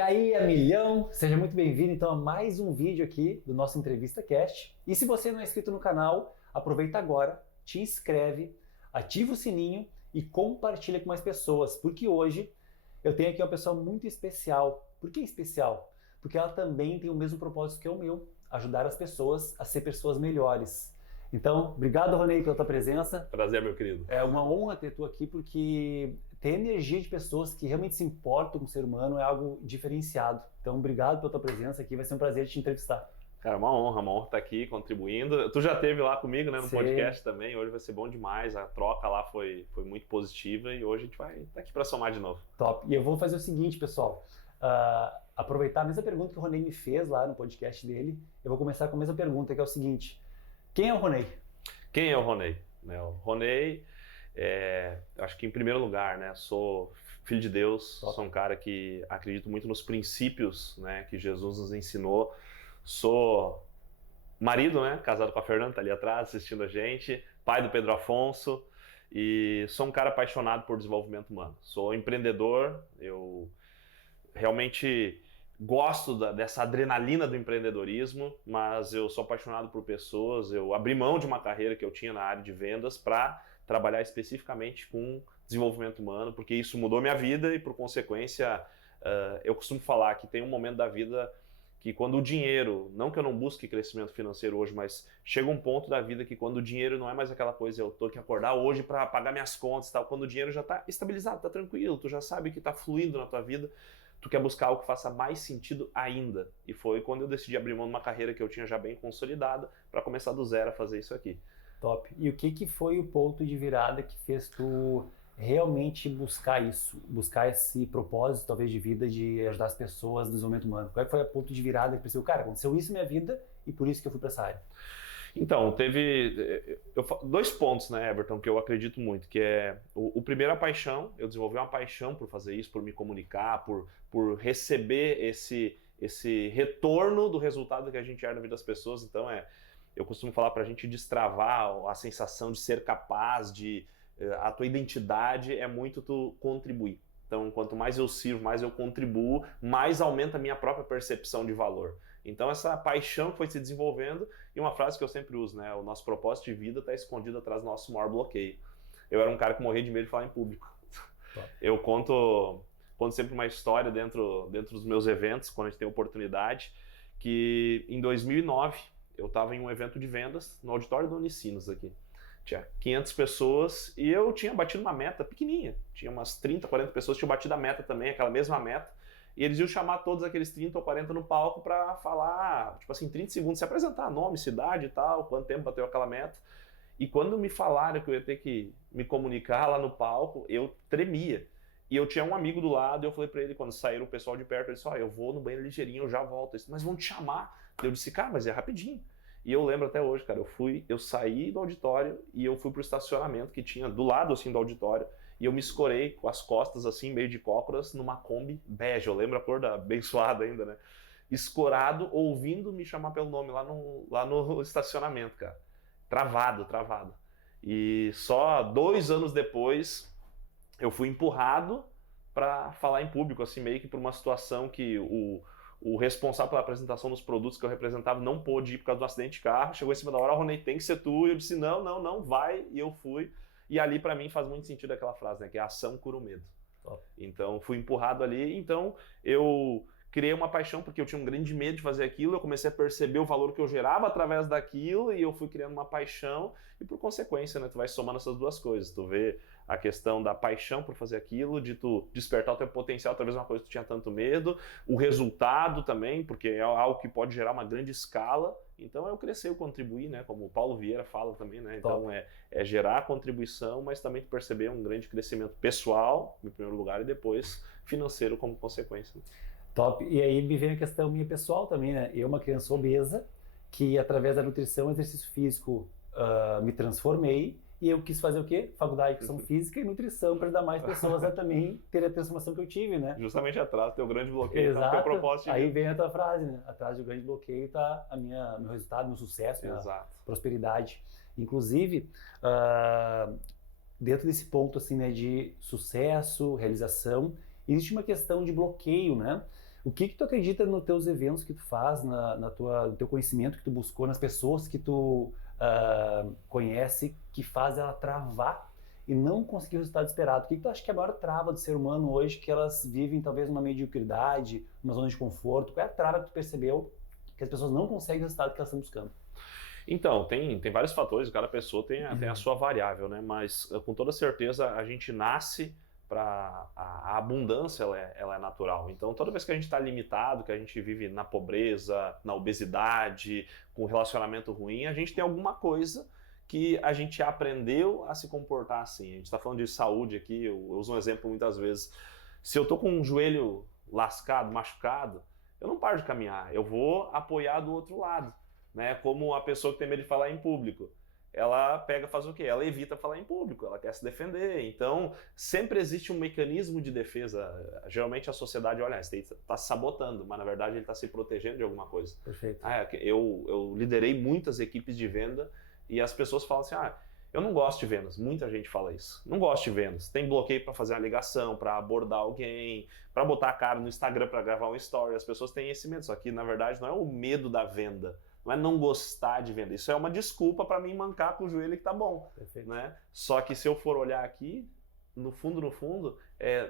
E aí, amilhão, seja muito bem-vindo então a mais um vídeo aqui do nosso Entrevista Cast. E se você não é inscrito no canal, aproveita agora, te inscreve, ativa o sininho e compartilha com mais pessoas, porque hoje eu tenho aqui uma pessoa muito especial. Por que especial? Porque ela também tem o mesmo propósito que o meu, ajudar as pessoas a ser pessoas melhores. Então, obrigado, Ronei, pela tua presença. Prazer, meu querido. É uma honra ter tu aqui, porque ter energia de pessoas que realmente se importam com o ser humano é algo diferenciado. Então, obrigado pela tua presença aqui, vai ser um prazer te entrevistar. Cara, uma honra estar aqui contribuindo. Tu já esteve lá comigo, né, no Sim. podcast também, hoje vai ser bom demais, a troca lá foi muito positiva e hoje a gente vai estar aqui para somar de novo. Top. E eu vou fazer o seguinte, pessoal, aproveitar a mesma pergunta que o Ronei me fez lá no podcast dele, eu vou começar com a mesma pergunta, que é o seguinte: quem é o Ronei? Quem é o Ronei? O Ronei, acho que em primeiro lugar, né, sou filho de Deus, Top. sou um cara que acredito muito nos princípios, né, que Jesus nos ensinou. Sou marido, né, casado com a Fernanda, tá ali atrás assistindo a gente, pai do Pedro Afonso, e sou um cara apaixonado por desenvolvimento humano. Sou empreendedor, eu realmente gosto dessa adrenalina do empreendedorismo, mas eu sou apaixonado por pessoas. Eu abri mão de uma carreira que eu tinha na área de vendas para trabalhar especificamente com desenvolvimento humano, porque isso mudou minha vida e, por consequência, eu costumo falar que tem um momento da vida que quando o dinheiro, não que eu não busque crescimento financeiro hoje, mas chega um ponto da vida que quando o dinheiro não é mais aquela coisa, eu tô que acordar hoje para pagar minhas contas e tal, quando o dinheiro já está estabilizado, está tranquilo, tu já sabe que está fluindo na tua vida, tu quer buscar algo que faça mais sentido ainda. E foi quando eu decidi abrir mão de uma carreira que eu tinha já bem consolidada para começar do zero a fazer isso aqui. Top. E o que foi o ponto de virada que fez tu realmente buscar isso, buscar esse propósito, talvez, de vida, de ajudar as pessoas no desenvolvimento humano? Qual foi o ponto de virada que pensou, cara, aconteceu isso na minha vida e por isso que eu fui para essa área? Então, teve dois pontos, né, Everton, que eu acredito muito, que é o primeiro, a paixão. Eu desenvolvi uma paixão por fazer isso, por me comunicar, por receber esse retorno do resultado que a gente gera na vida das pessoas. Então, eu costumo falar para a gente destravar a sensação de ser capaz, a tua identidade é muito tu contribuir. Então, quanto mais eu sirvo, mais eu contribuo, mais aumenta a minha própria percepção de valor. Então, essa paixão foi se desenvolvendo, e uma frase que eu sempre uso, né? O nosso propósito de vida está escondido atrás do nosso maior bloqueio. Eu era um cara que morria de medo de falar em público. Eu conto sempre uma história dentro dos meus eventos, quando a gente tem oportunidade, que em 2009 eu estava em um evento de vendas no auditório do Unicinos aqui. Tinha 500 pessoas e eu tinha batido uma meta pequenininha. Tinha umas 30, 40 pessoas que tinham batido a meta também, aquela mesma meta. E eles iam chamar todos aqueles 30 ou 40 no palco para falar, tipo assim, 30 segundos, se apresentar, nome, cidade e tal, quanto tempo bateu aquela meta. E quando me falaram que eu ia ter que me comunicar lá no palco, eu tremia. E eu tinha um amigo do lado e eu falei para ele, quando saíram o pessoal de perto, ele disse, eu vou no banheiro ligeirinho, eu já volto. Disse, mas vão te chamar. Eu disse, cara, mas é rapidinho. E eu lembro até hoje, cara, eu saí do auditório e eu fui pro estacionamento que tinha do lado, assim, do auditório, e eu me escorei com as costas, assim, meio de cócoras, numa Kombi bege. Eu lembro a cor da abençoada ainda, né? Escorado, ouvindo me chamar pelo nome lá no estacionamento, cara. Travado. E só 2 anos depois, eu fui empurrado para falar em público, assim, meio que por uma situação que o responsável pela apresentação dos produtos que eu representava não pôde ir por causa do acidente de carro, chegou em cima da hora, Ronei, tem que ser tu, e eu disse, não, vai, e eu fui, e ali para mim faz muito sentido aquela frase, né, que é ação cura o medo. Top. Então fui empurrado ali, então eu criei uma paixão porque eu tinha um grande medo de fazer aquilo, eu comecei a perceber o valor que eu gerava através daquilo e eu fui criando uma paixão e por consequência, né, tu vai somando essas duas coisas, tu vê a questão da paixão por fazer aquilo, de tu despertar o teu potencial, talvez uma coisa que tu tinha tanto medo, o resultado também, porque é algo que pode gerar uma grande escala, então eu crescer, eu contribuir, né, como o Paulo Vieira fala também, né, então é gerar contribuição, mas também tu perceber um grande crescimento pessoal, em primeiro lugar, e depois financeiro como consequência. Top. E aí me vem a questão minha pessoal também, né? Eu, uma criança obesa, que através da nutrição e exercício físico me transformei, e eu quis fazer o quê? Faculdade de Educação Física e Nutrição para ajudar mais pessoas a também ter a transformação que eu tive, né? Justamente atrás do teu grande bloqueio, exato. Tá, teu propósito. Aí vem a tua frase, né? Atrás do grande bloqueio está meu resultado, meu sucesso, minha prosperidade. Inclusive, dentro desse ponto assim, né, de sucesso, realização, existe uma questão de bloqueio, né? O que tu acredita nos teus eventos que tu faz, no teu conhecimento que tu buscou, nas pessoas que tu conhece, que faz ela travar e não conseguir o resultado esperado? O que tu acha que é a maior trava do ser humano hoje, que elas vivem talvez numa mediocridade, numa zona de conforto? Qual é a trava que tu percebeu que as pessoas não conseguem o resultado que elas estão buscando? Então, tem vários fatores, cada pessoa tem a sua variável, né? Mas com toda certeza a gente nasce para a abundância, ela é natural. Então, toda vez que a gente está limitado, que a gente vive na pobreza, na obesidade, com relacionamento ruim, a gente tem alguma coisa que a gente aprendeu a se comportar assim. A gente está falando de saúde aqui, eu uso um exemplo muitas vezes. Se eu estou com um joelho lascado, machucado, eu não paro de caminhar, eu vou apoiar do outro lado, né? Como a pessoa que tem medo de falar em público. Ela pega, faz o quê? Ela evita falar em público, ela quer se defender. Então, sempre existe um mecanismo de defesa. Geralmente a sociedade, olha, esse está se sabotando, mas na verdade ele está se protegendo de alguma coisa. Perfeito. Eu liderei muitas equipes de venda e as pessoas falam assim, eu não gosto de vendas. Muita gente fala isso. Não gosto de vendas. Tem bloqueio para fazer uma ligação, para abordar alguém, para botar a cara no Instagram, para gravar um story. As pessoas têm esse medo. Só que, na verdade, não é o medo da venda. Não é não gostar de venda. Isso é uma desculpa para mim mancar com o joelho que tá bom. Perfeito. Né? Só que se eu for olhar aqui, no fundo,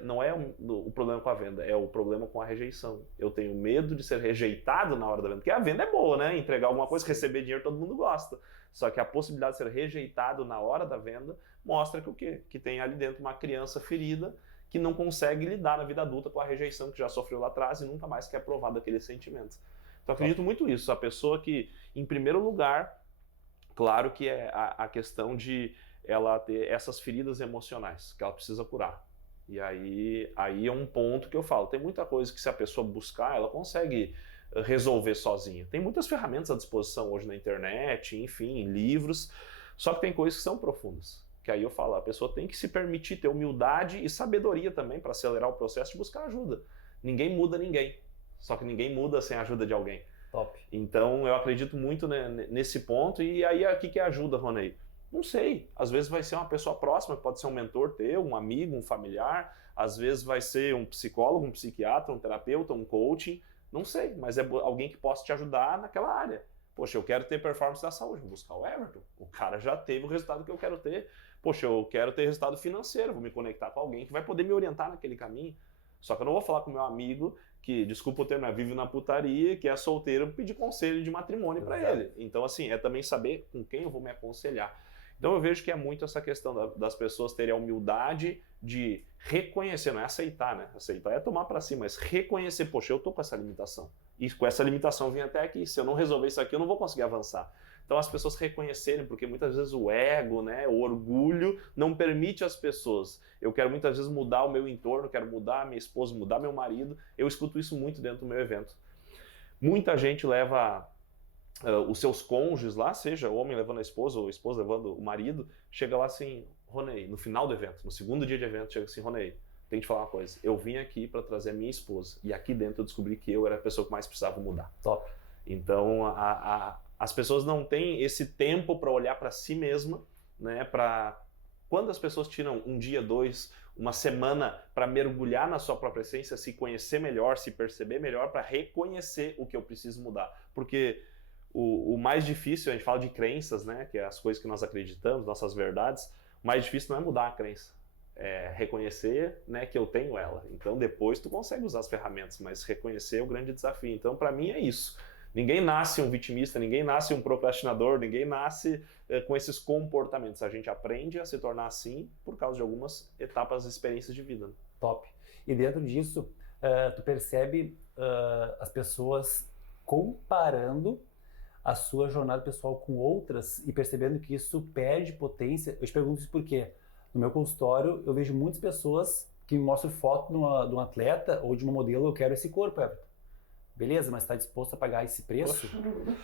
não é o problema com a venda, é o problema com a rejeição. Eu tenho medo de ser rejeitado na hora da venda. Porque a venda é boa, né? Entregar alguma coisa, receber dinheiro, todo mundo gosta. Só que a possibilidade de ser rejeitado na hora da venda mostra que o quê? Que tem ali dentro uma criança ferida que não consegue lidar na vida adulta com a rejeição que já sofreu lá atrás e nunca mais quer provar daqueles sentimentos. Então, acredito muito nisso. A pessoa que, em primeiro lugar, claro que é a questão de ela ter essas feridas emocionais que ela precisa curar. E aí é um ponto que eu falo. Tem muita coisa que se a pessoa buscar, ela consegue resolver sozinha. Tem muitas ferramentas à disposição hoje na internet, enfim, livros. Só que tem coisas que são profundas. Que aí eu falo, a pessoa tem que se permitir ter humildade e sabedoria também para acelerar o processo de buscar ajuda. Ninguém muda ninguém. Só que ninguém muda sem a ajuda de alguém. Top. Então, eu acredito muito, né, nesse ponto. E aí, o que ajuda, Ronei? Não sei. Às vezes vai ser uma pessoa próxima, pode ser um mentor teu, um amigo, um familiar. Às vezes vai ser um psicólogo, um psiquiatra, um terapeuta, um coaching. Não sei, mas é alguém que possa te ajudar naquela área. Poxa, eu quero ter performance da saúde, vou buscar o Everton. O cara já teve o resultado que eu quero ter. Poxa, eu quero ter resultado financeiro, vou me conectar com alguém que vai poder me orientar naquele caminho. Só que eu não vou falar com meu amigo que, desculpa o termo, vive na putaria, que é solteiro, pedir conselho de matrimônio para ele. Então, assim, é também saber com quem eu vou me aconselhar. Então, eu vejo que é muito essa questão das pessoas terem a humildade de reconhecer, não é aceitar, né? Aceitar é tomar para si, mas reconhecer, poxa, eu tô com essa limitação. E com essa limitação eu vim até aqui. Se eu não resolver isso aqui, eu não vou conseguir avançar. Então, as pessoas reconhecerem, porque muitas vezes o ego, né, o orgulho não permite às pessoas. Eu quero muitas vezes mudar o meu entorno, quero mudar a minha esposa, mudar meu marido. Eu escuto isso muito dentro do meu evento. Muita gente leva os seus cônjuges lá, seja o homem levando a esposa ou a esposa levando o marido, chega lá assim, Ronei, no final do evento, no segundo dia de evento, chega assim, Ronei, tem que te falar uma coisa, eu vim aqui para trazer a minha esposa e aqui dentro eu descobri que eu era a pessoa que mais precisava mudar. Top. Então, as pessoas não têm esse tempo para olhar para si mesma, né? Quando as pessoas tiram um dia, dois, uma semana para mergulhar na sua própria essência, se conhecer melhor, se perceber melhor, para reconhecer o que eu preciso mudar. Porque o mais difícil, a gente fala de crenças, né? Que é as coisas que nós acreditamos, nossas verdades. O mais difícil não é mudar a crença, é reconhecer, né, que eu tenho ela. Então depois tu consegue usar as ferramentas, mas reconhecer é o grande desafio. Então para mim é isso. Ninguém nasce um vitimista, ninguém nasce um procrastinador, ninguém nasce com esses comportamentos. A gente aprende a se tornar assim por causa de algumas etapas, experiências de vida. Né? Top. E dentro disso, tu percebe as pessoas comparando a sua jornada pessoal com outras e percebendo que isso perde potência. Eu te pergunto isso porque no meu consultório eu vejo muitas pessoas que me mostram foto de um atleta ou de uma modelo, eu quero esse corpo, Everton. Beleza, mas está disposto a pagar esse preço?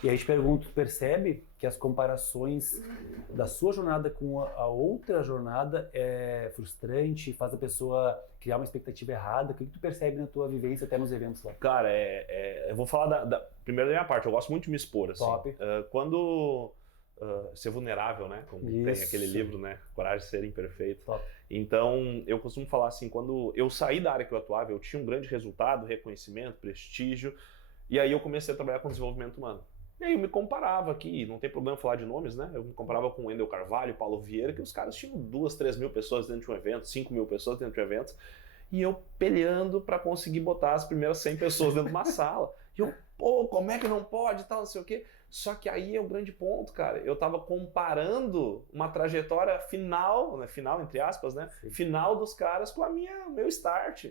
E aí te pergunto, tu percebe que as comparações da sua jornada com a outra jornada é frustrante, faz a pessoa criar uma expectativa errada? O que tu percebe na tua vivência até nos eventos lá? Cara, eu vou falar primeiro da minha parte, eu gosto muito de me expor. Assim. Top. Quando ser vulnerável, né? Como Isso. tem aquele livro, né? Coragem de ser imperfeito. Top. Então, eu costumo falar assim, quando eu saí da área que eu atuava, eu tinha um grande resultado, reconhecimento, prestígio, e aí eu comecei a trabalhar com desenvolvimento humano. E aí eu me comparava aqui, não tem problema falar de nomes, né? Eu me comparava com o Wendel Carvalho, Paulo Vieira, que os caras tinham 2, 3 mil pessoas dentro de um evento, 5 mil pessoas dentro de um evento, e eu peleando para conseguir botar as primeiras 100 pessoas dentro de uma sala. E eu, pô, como é que não pode e tal, não sei o quê. Só que aí é o grande ponto, cara. Eu tava comparando uma trajetória final, né? Final entre aspas, né? Sim. Final dos caras com meu start.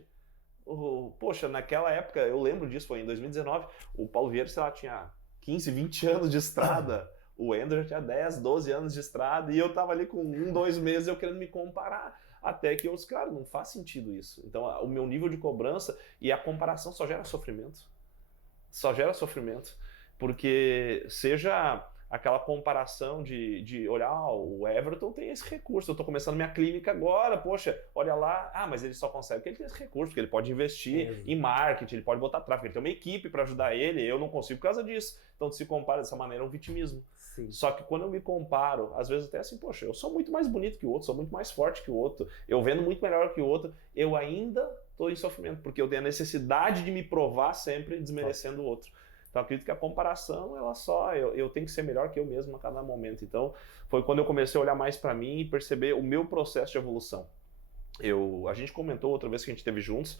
Poxa, naquela época, eu lembro disso, foi em 2019, o Paulo Vieira, sei lá, tinha 15, 20 anos de estrada. O Ender já tinha 10, 12 anos de estrada e eu tava ali com 1, 2 meses eu querendo me comparar. Até que os caras, não faz sentido isso. Então, o meu nível de cobrança e a comparação só gera sofrimento. Só gera sofrimento. Porque seja aquela comparação de olhar, o Everton tem esse recurso, eu estou começando minha clínica agora, poxa, olha lá, mas ele só consegue porque ele tem esse recurso, porque ele pode investir em marketing, ele pode botar tráfego, ele tem uma equipe para ajudar ele, eu não consigo por causa disso. Então, se compara dessa maneira, é um vitimismo. Sim. Só que quando eu me comparo, às vezes até assim, poxa, eu sou muito mais bonito que o outro, sou muito mais forte que o outro, eu vendo muito melhor que o outro, eu ainda estou em sofrimento, porque eu tenho a necessidade de me provar sempre desmerecendo o outro. Então, eu acredito que a comparação, ela só, eu tenho que ser melhor que eu mesmo a cada momento. Então, foi quando eu comecei a olhar mais para mim e perceber o meu processo de evolução. A gente comentou outra vez que a gente esteve juntos,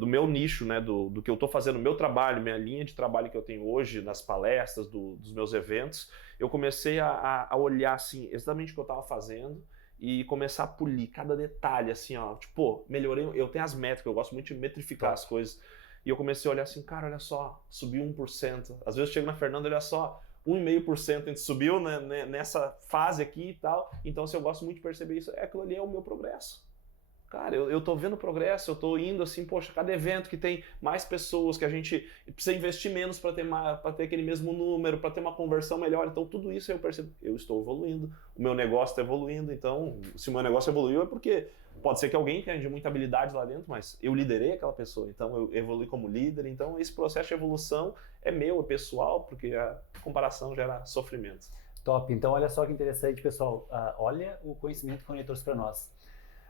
do meu nicho, né, do que eu estou fazendo, meu trabalho, minha linha de trabalho que eu tenho hoje, nas palestras, dos meus eventos, eu comecei a olhar, assim, exatamente o que eu estava fazendo e começar a polir cada detalhe, assim, ó, tipo, melhorei, eu tenho as métricas, eu gosto muito de metrificar as coisas. E eu comecei a olhar assim, cara, olha só, subiu 1%. Às vezes eu chego na Fernanda, olha só, 1,5% a gente subiu, né, nessa fase aqui e tal. Então, se eu gosto muito de perceber isso, aquilo ali é o meu progresso. Cara, eu tô vendo progresso, eu tô indo assim, poxa, cada evento que tem mais pessoas, que a gente precisa investir menos para ter aquele mesmo número, para ter uma conversão melhor. Então, tudo isso eu percebo, eu estou evoluindo, o meu negócio está evoluindo. Então, se o meu negócio evoluiu é porque pode ser que alguém tenha de muita habilidade lá dentro, mas eu liderei aquela pessoa, então eu evolui como líder. Então, esse processo de evolução é meu, é pessoal, porque a comparação gera sofrimento. Top. Então, olha só que interessante, pessoal. Olha o conhecimento que o Rony trouxe para nós.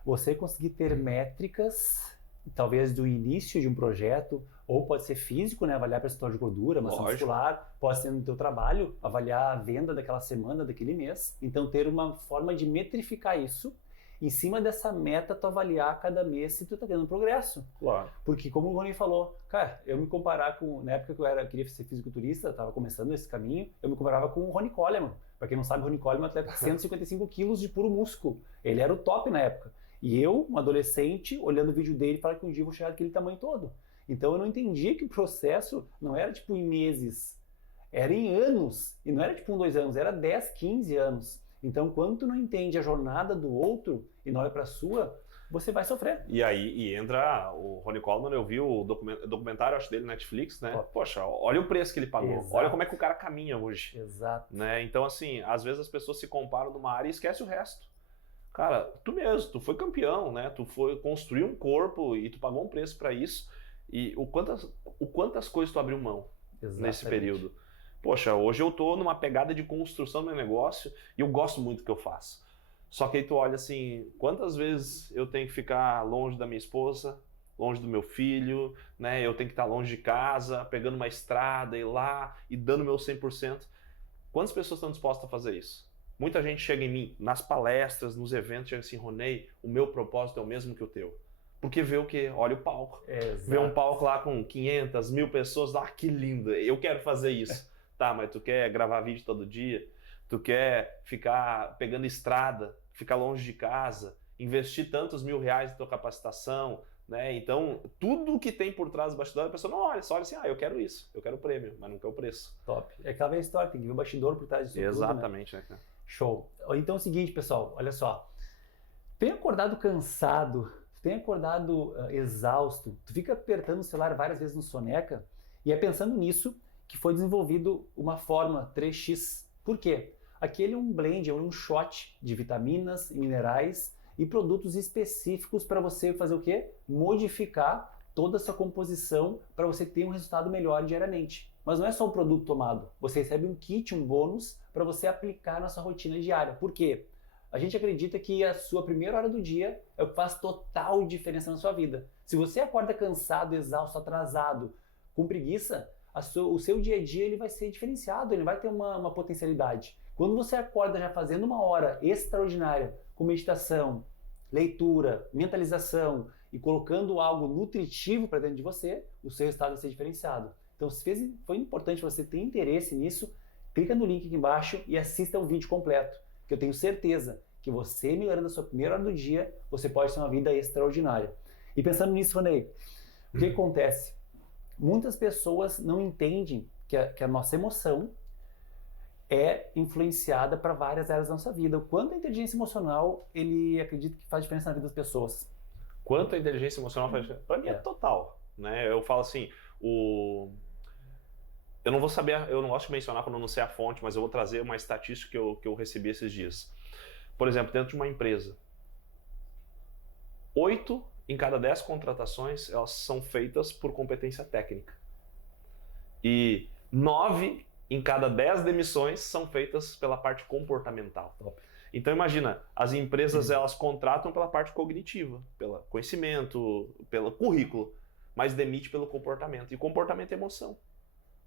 Você conseguir ter métricas, talvez do início de um projeto, ou pode ser físico, né? Avaliar percentual de gordura, massa muscular, pode ser no teu trabalho, avaliar a venda daquela semana, daquele mês. Então, ter uma forma de metrificar isso. Em cima dessa meta, tu avaliar cada mês se tu tá tendo progresso. Claro. Porque, como o Rony falou, cara, eu me comparar com... Na época que eu queria ser fisiculturista, estava começando esse caminho, eu me comparava com o Ronnie Coleman. Para quem não sabe, o Ronnie Coleman é um atleta de 155 quilos de puro músculo. Ele era o top na época. E eu, um adolescente, olhando o vídeo dele, falava que um dia eu vou chegar daquele tamanho todo. Então eu não entendia que o processo não era tipo em meses, era em anos. E não era tipo 1, 2 anos, era 10, 15 anos. Então quando tu não entende a jornada do outro e não olha para a sua, você vai sofrer. E aí entra o Ronnie Coleman, eu vi o documentário, acho, dele na Netflix, né? Top. Poxa, olha o preço que ele pagou, Exato. Olha como é que o cara caminha hoje. Exato. Né? Então, assim, às vezes as pessoas se comparam numa área e esquecem o resto. Cara, tu mesmo, tu foi campeão, né? Tu construiu um corpo e tu pagou um preço para isso. E o quantas coisas tu abriu mão nesse período. Poxa, hoje eu tô numa pegada de construção do meu negócio e eu gosto muito do que eu faço. Só que aí tu olha assim, quantas vezes eu tenho que ficar longe da minha esposa, longe do meu filho, né? Eu tenho que estar longe de casa, pegando uma estrada, ir lá e dando meu 100%. Quantas pessoas estão dispostas a fazer isso? Muita gente chega em mim, nas palestras, nos eventos, chega assim, Ronei, o meu propósito é o mesmo que o teu. Porque vê o quê? Olha o palco. Exato. Vê um palco lá com 500, 1000 pessoas, que lindo, eu quero fazer isso. Tá, mas tu quer gravar vídeo todo dia? Tu quer ficar pegando estrada, ficar longe de casa, investir tantos R$1.000 na tua capacitação, né? Então, tudo que tem por trás do bastidor, a pessoa não olha, só olha assim, eu quero isso, eu quero o prêmio, mas não quer o preço. Top. É aquela velha história, tem que ver o bastidor por trás disso. Exatamente, tudo, né? Show. Então é o seguinte, pessoal, olha só. Tem acordado cansado, tem acordado exausto, tu fica apertando o celular várias vezes no soneca e é pensando nisso que foi desenvolvido uma fórmula 3X. Por quê? Aquele é um blend, é um shot de vitaminas, minerais e produtos específicos para você fazer o quê? Modificar toda a sua composição para você ter um resultado melhor diariamente. Mas não é só o produto tomado. Você recebe um kit, um bônus, para você aplicar na sua rotina diária. Por quê? A gente acredita que a sua primeira hora do dia é o que faz total diferença na sua vida. Se você acorda cansado, exausto, atrasado, com preguiça, o seu dia a dia ele vai ser diferenciado, ele vai ter uma potencialidade. Quando você acorda já fazendo uma hora extraordinária com meditação, leitura, mentalização e colocando algo nutritivo para dentro de você, o seu resultado vai ser diferenciado. Então, se foi importante você ter interesse nisso, clica no link aqui embaixo e assista o vídeo completo, que eu tenho certeza que você, melhorando a sua primeira hora do dia, você pode ter uma vida extraordinária. E pensando nisso, Ronei, o que acontece? Muitas pessoas não entendem que a nossa emoção é influenciada para várias áreas da nossa vida. O quanto a inteligência emocional, ele acredita que faz diferença na vida das pessoas. Quanto a inteligência emocional faz diferença? Para mim é total. Né? Eu falo assim, eu não vou saber, eu não gosto de mencionar quando eu não sei a fonte, mas eu vou trazer uma estatística que eu recebi esses dias. Por exemplo, dentro de uma empresa, 8 em cada 10 contratações, elas são feitas por competência técnica. E 9 em cada 10 demissões são feitas pela parte comportamental. Top. Então imagina, as empresas elas contratam pela parte cognitiva, pelo conhecimento, pelo currículo, mas demite pelo comportamento. E comportamento é emoção.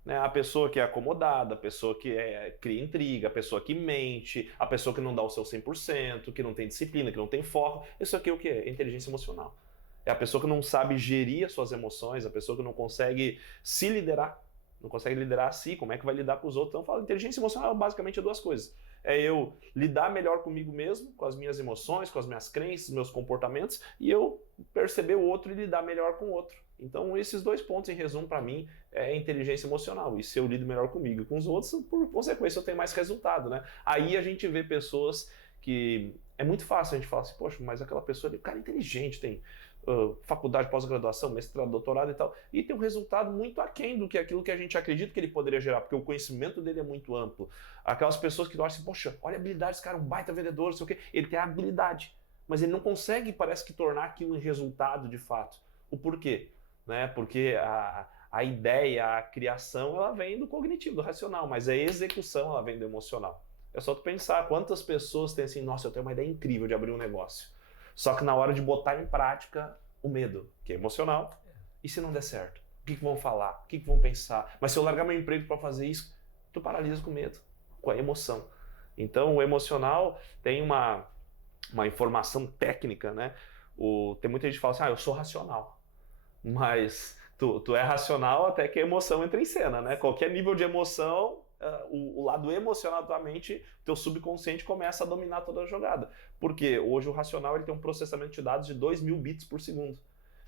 Né? A pessoa que é acomodada, a pessoa que cria intriga, a pessoa que mente, a pessoa que não dá o seu 100%, que não tem disciplina, que não tem foco. Isso aqui é o que é? Inteligência emocional. É a pessoa que não sabe gerir as suas emoções, a pessoa que não consegue se liderar, não consegue liderar a si, como é que vai lidar com os outros. Então eu falo, inteligência emocional basicamente é duas coisas. É eu lidar melhor comigo mesmo, com as minhas emoções, com as minhas crenças, meus comportamentos, e eu perceber o outro e lidar melhor com o outro. Então esses 2 pontos, em resumo, para mim, é inteligência emocional. E se eu lido melhor comigo e com os outros, por consequência eu tenho mais resultado, né? Aí a gente vê pessoas que... É muito fácil a gente falar assim, poxa, mas aquela pessoa ali, o cara é inteligente, tem faculdade, pós-graduação, mestrado, doutorado e tal, e tem um resultado muito aquém do que aquilo que a gente acredita que ele poderia gerar, porque o conhecimento dele é muito amplo. Aquelas pessoas que acham assim, poxa, olha a habilidade, esse cara é um baita vendedor, não sei o quê. Ele tem a habilidade, mas ele não consegue, parece que, tornar aquilo em resultado de fato. O porquê? Né? Porque a ideia, a criação, ela vem do cognitivo, do racional, mas a execução, ela vem do emocional. É só tu pensar quantas pessoas têm assim, nossa, eu tenho uma ideia incrível de abrir um negócio. Só que na hora de botar em prática, o medo, que é emocional, e se não der certo? O que vão falar? O que vão pensar? Mas se eu largar meu emprego para fazer isso, tu paralisa com medo, com a emoção. Então o emocional tem uma informação técnica, né? Tem muita gente que fala assim, eu sou racional. Mas tu é racional até que a emoção entra em cena, né? Qualquer nível de emoção, o lado emocional da tua mente, teu subconsciente começa a dominar toda a jogada. Porque hoje o racional ele tem um processamento de dados de 2.000 bits por segundo.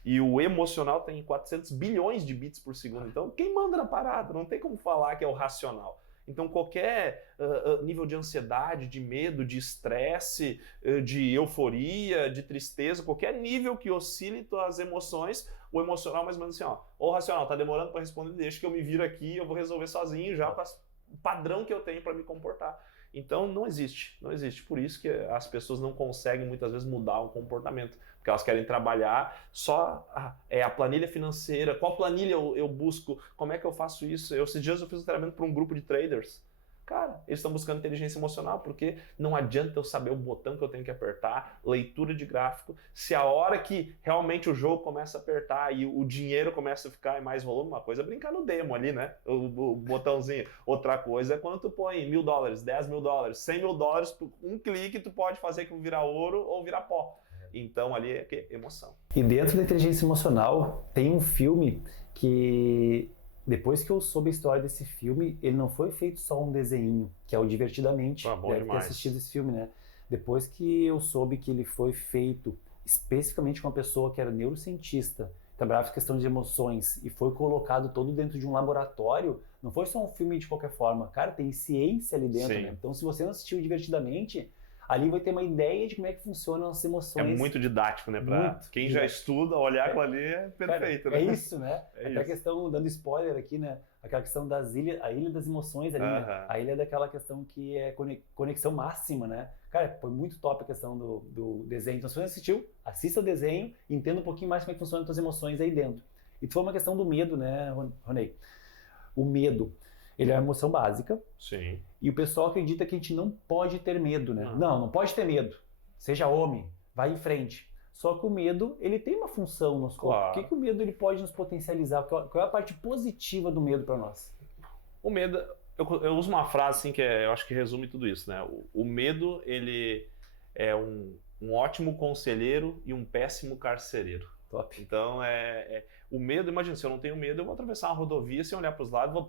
E o emocional tem 400 bilhões de bits por segundo. Então, quem manda na parada? Não tem como falar que é o racional. Então, qualquer nível de ansiedade, de medo, de estresse, de euforia, de tristeza, qualquer nível que oscile as emoções, o emocional mais ou menos assim, o racional tá demorando para responder, deixa que eu me viro aqui, eu vou resolver sozinho já para o padrão que eu tenho para me comportar. Então não existe. Por isso que as pessoas não conseguem muitas vezes mudar o comportamento, porque elas querem trabalhar só a planilha financeira, qual planilha eu busco, como é que eu faço isso? Esses dias eu fiz um treinamento para um grupo de traders. Cara, eles estão buscando inteligência emocional, porque não adianta eu saber o botão que eu tenho que apertar, leitura de gráfico, se a hora que realmente o jogo começa a apertar e o dinheiro começa a ficar em mais volume, uma coisa é brincar no demo ali, né? O botãozinho. Outra coisa é quando tu põe $1.000, $10.000, $100.000, por um clique tu pode fazer que virar ouro ou virar pó. Então ali é que emoção. E dentro da inteligência emocional tem um filme que... Depois que eu soube a história desse filme, ele não foi feito só um desenho, que é o Divertidamente. Deve ter assistido esse filme, né? Depois que eu soube que ele foi feito especificamente com uma pessoa que era neurocientista, trabalhava com questão de emoções e foi colocado todo dentro de um laboratório, não foi só um filme de qualquer forma. Cara, tem ciência ali dentro, né? Então, se você não assistiu Divertidamente, ali vai ter uma ideia de como é que funcionam as emoções. É muito didático, né? Para quem já estuda, olhar aquilo ali é perfeito, cara, né? É isso, né? Até a questão, dando spoiler aqui, né? Aquela questão a ilha das emoções ali, né? A ilha é daquela questão que é conexão máxima, né? Cara, foi muito top a questão do desenho. Então, se você não assistiu, assista o desenho, entenda um pouquinho mais como é que funcionam as tuas emoções aí dentro. E foi uma questão do medo, né, Ronei? o medo, ele é uma emoção básica. Sim. E o pessoal acredita que a gente não pode ter medo, né? Não. Não pode ter medo. Seja homem, vai em frente. Só que o medo, ele tem uma função no nosso corpo. Claro. O que o medo ele pode nos potencializar? Qual é a parte positiva do medo para nós? O medo, eu uso uma frase assim que eu acho que resume tudo isso, né? O medo, ele é um ótimo conselheiro e um péssimo carcereiro. Top. Então, o medo, imagina, se eu não tenho medo, eu vou atravessar uma rodovia, sem olhar para os lados,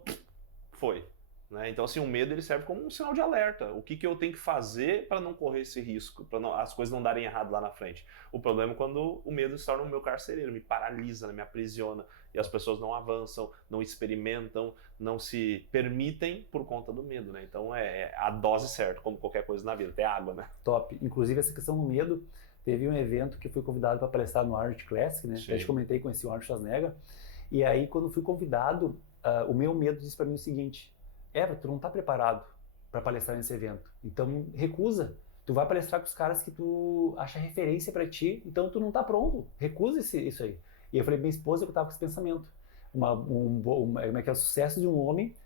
foi. Né? Então, assim, o medo ele serve como um sinal de alerta. O que eu tenho que fazer para não correr esse risco, para as coisas não darem errado lá na frente. O problema é quando o medo se torna o meu carcereiro, me paralisa, me aprisiona, e as pessoas não avançam, não experimentam, não se permitem por conta do medo. Né? Então, é a dose certa, como qualquer coisa na vida, até água. Né? Top. Inclusive, essa questão do medo, teve um evento que fui convidado para palestrar no Arnold Classic, né? Eu te comentei, conheci o Arnold Schwarzenegger, e aí, quando fui convidado, o meu medo disse para mim o seguinte: tu não está preparado para palestrar nesse evento, então recusa. Tu vai palestrar com os caras que tu acha referência para ti, então tu não está pronto, recusa isso aí. E eu falei, minha esposa, que eu estava com esse pensamento, como é que é o sucesso de um homem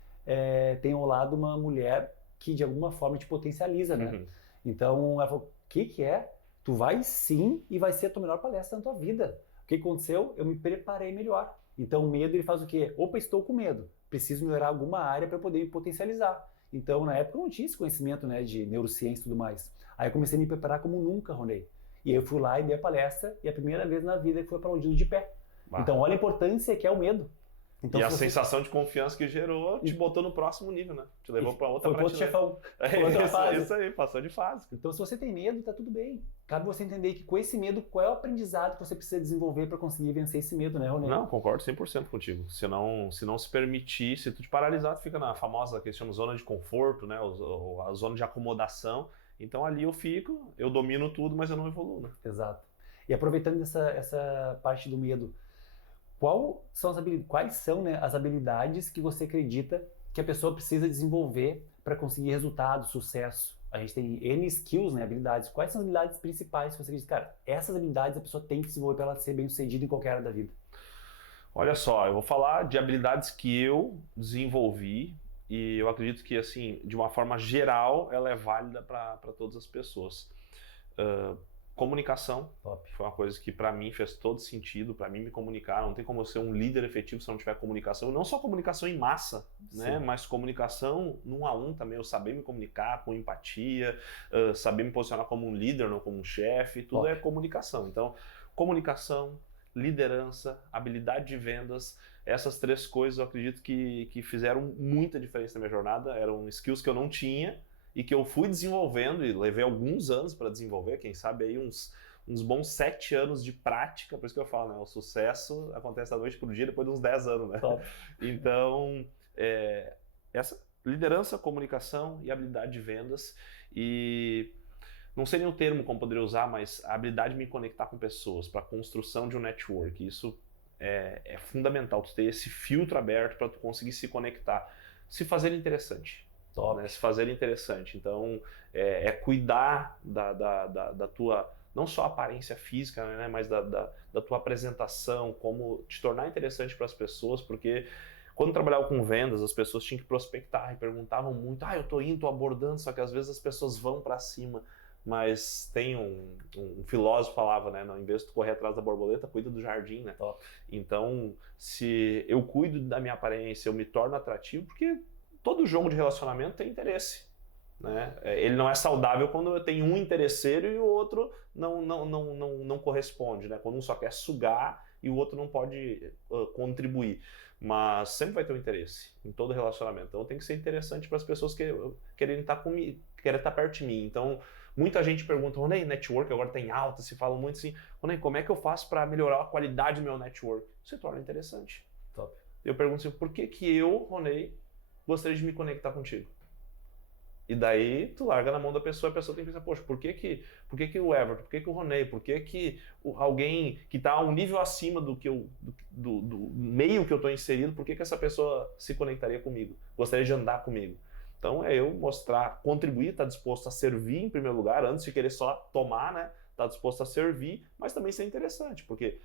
tem ao lado uma mulher que de alguma forma te potencializa, né? Uhum. Então ela falou, o que é? Tu vai sim e vai ser a tua melhor palestra na tua vida. O que aconteceu? Eu me preparei melhor. Então o medo ele faz o quê? Opa, estou com medo. Preciso melhorar alguma área para poder me potencializar. Então, na época, eu não tinha esse conhecimento, né, de neurociência e tudo mais. Aí eu comecei a me preparar como nunca, Ronei. E aí eu fui lá e dei a palestra, e a primeira vez na vida que fui aplaudido de pé. Então, olha a importância que é o medo. Então, e a sensação de confiança que gerou te botou no próximo nível, né? Te levou para outra prateleira. Foi outro chefão. Foi outra fase. Isso aí, passou de fase. Então, se você tem medo, tá tudo bem. Cabe você entender que com esse medo, qual é o aprendizado que você precisa desenvolver para conseguir vencer esse medo, né, Ronei? Não, concordo 100% contigo. Se não se permitir, se tu te paralisar, tu fica na famosa que eles chamam zona de conforto, né? A zona de acomodação. Então ali eu fico, eu domino tudo, mas eu não evoluo, né? Exato. E aproveitando essa parte do medo, quais são, né, as habilidades que você acredita que a pessoa precisa desenvolver para conseguir resultado, sucesso? A gente tem N skills, né, habilidades. Quais são as habilidades principais que você diz, cara, essas habilidades a pessoa tem que desenvolver para ela ser bem-sucedida em qualquer área da vida? Olha só, eu vou falar de habilidades que eu desenvolvi e eu acredito que, assim, de uma forma geral, ela é válida para todas as pessoas. Comunicação. Top. Foi uma coisa que para mim fez todo sentido, para mim me comunicar, não tem como eu ser um líder efetivo se não tiver comunicação, não só comunicação em massa, né, mas comunicação num a um também, eu saber me comunicar com empatia, saber me posicionar como um líder, não como um chefe, tudo é comunicação. Então, comunicação, liderança, habilidade de vendas, essas três coisas eu acredito que fizeram muita diferença na minha jornada, eram skills que eu não tinha, e que eu fui desenvolvendo e levei alguns anos para desenvolver, quem sabe aí uns bons 7 anos de prática, por isso que eu falo, né, o sucesso acontece da noite pro dia depois de uns 10 anos, né? Top. Então, essa liderança, comunicação e habilidade de vendas, e não sei nem o termo como poderia usar, mas a habilidade de me conectar com pessoas, para a construção de um network, isso é fundamental, tu ter esse filtro aberto para tu conseguir se conectar, se fazer interessante. Né, se fazer interessante. Então, cuidar da tua, não só aparência física, né, mas da tua apresentação, como te tornar interessante para as pessoas, porque quando eu trabalhava com vendas, as pessoas tinham que prospectar e perguntavam muito, eu tô indo, tô abordando, só que às vezes as pessoas vão para cima, mas tem um filósofo falava, né, em vez de tu correr atrás da borboleta, cuida do jardim, né? Top. Então, se eu cuido da minha aparência, eu me torno atrativo, porque todo jogo de relacionamento tem interesse, né? Ele não é saudável quando tem um interesseiro e o outro não corresponde, né? Quando um só quer sugar e o outro não pode contribuir. Mas sempre vai ter um interesse em todo relacionamento. Então tem que ser interessante para as pessoas que querem estar comigo, querem estar perto de mim. Então muita gente pergunta, Ronei, network agora tem alta, se fala muito assim, Ronei, como é que eu faço para melhorar a qualidade do meu network? Se torna interessante. Top. Eu pergunto assim, por que eu, Ronei, gostaria de me conectar contigo? E daí tu larga na mão da pessoa, a pessoa tem que pensar, poxa, por que o Everton, por que o Ronei, por que alguém que está a um nível acima do meio que eu estou inserido, por que essa pessoa se conectaria comigo, gostaria de andar comigo? Então é eu mostrar, contribuir, estar disposto a servir em primeiro lugar, antes de querer só tomar, né? Estar disposto a servir, mas também ser interessante, porque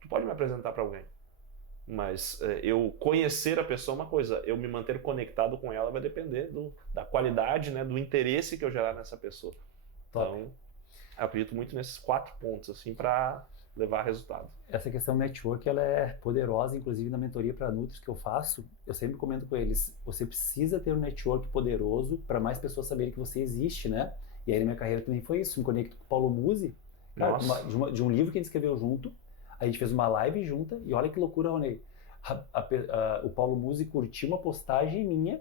tu pode me apresentar para alguém. Mas eu conhecer a pessoa é uma coisa, eu me manter conectado com ela vai depender da qualidade, né, do interesse que eu gerar nessa pessoa. Top. Então, eu acredito muito nesses 4 pontos, assim, para levar resultado. Essa questão network, ela é poderosa, inclusive na mentoria para Nutris que eu faço, eu sempre comento com eles, você precisa ter um network poderoso para mais pessoas saberem que você existe, né? E aí na minha carreira também foi isso, me conecto com o Paulo Musi, cara, de um livro que a gente escreveu junto, a gente fez uma live junta, e olha que loucura, Rony, o Paulo Musi curtiu uma postagem minha,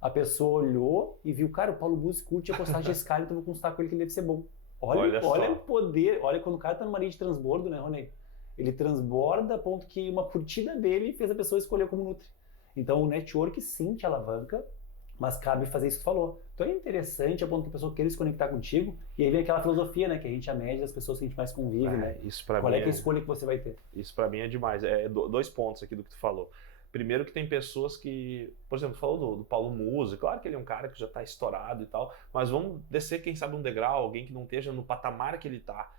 a pessoa olhou e viu, cara, o Paulo Musi curte a postagem desse cara, então eu vou consultar com ele que ele deve ser bom. Olha o poder, olha quando o cara tá numa linha de transbordo, né, Rony? Ele transborda a ponto que uma curtida dele fez a pessoa escolher como Nutri. Então o network sim te alavanca, mas cabe fazer isso que tu falou. Então é interessante a ponto que a pessoa queira se conectar contigo, e aí vem aquela filosofia, né, que a gente é a média das pessoas que a gente mais convive, né? Isso pra Qual mim é que a escolha que você vai ter? Isso pra mim é demais. 2 pontos aqui do que tu falou. Primeiro que tem pessoas que, por exemplo, tu falou do Paulo Musi, claro que ele é um cara que já está estourado e tal, mas vamos descer, quem sabe, um degrau, alguém que não esteja no patamar que ele está.